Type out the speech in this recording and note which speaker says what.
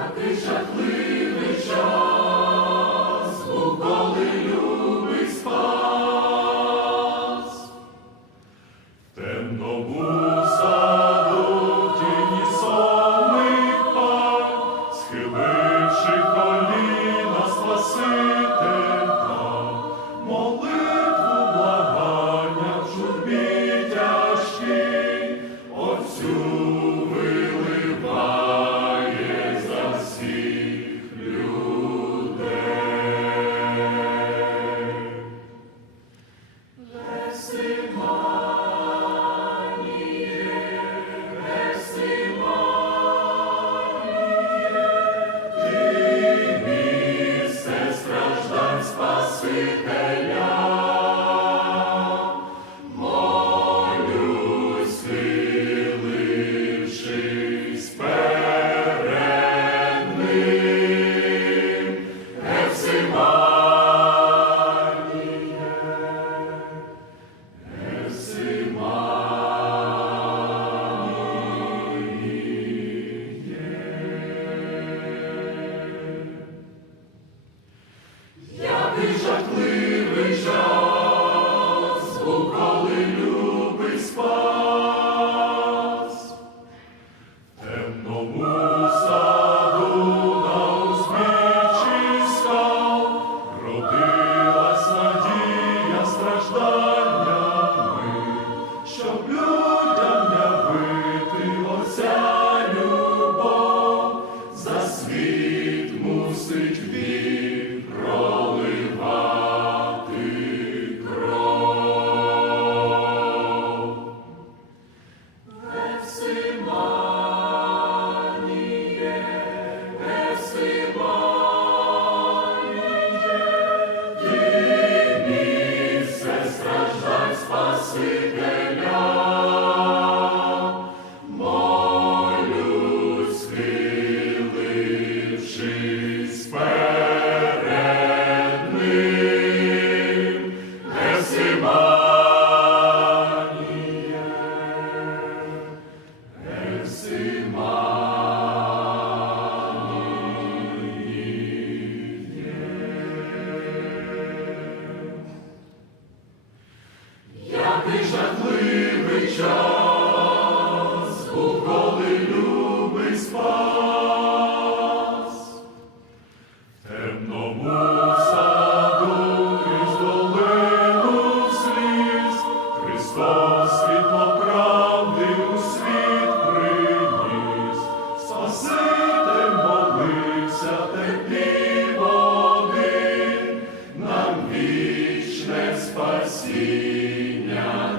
Speaker 1: такий жахливий час, коли любий спас, в темному саду тіні сонних коліна, спаситель молитву благання в журбі тяжкій отцю. Amen. Seigneur.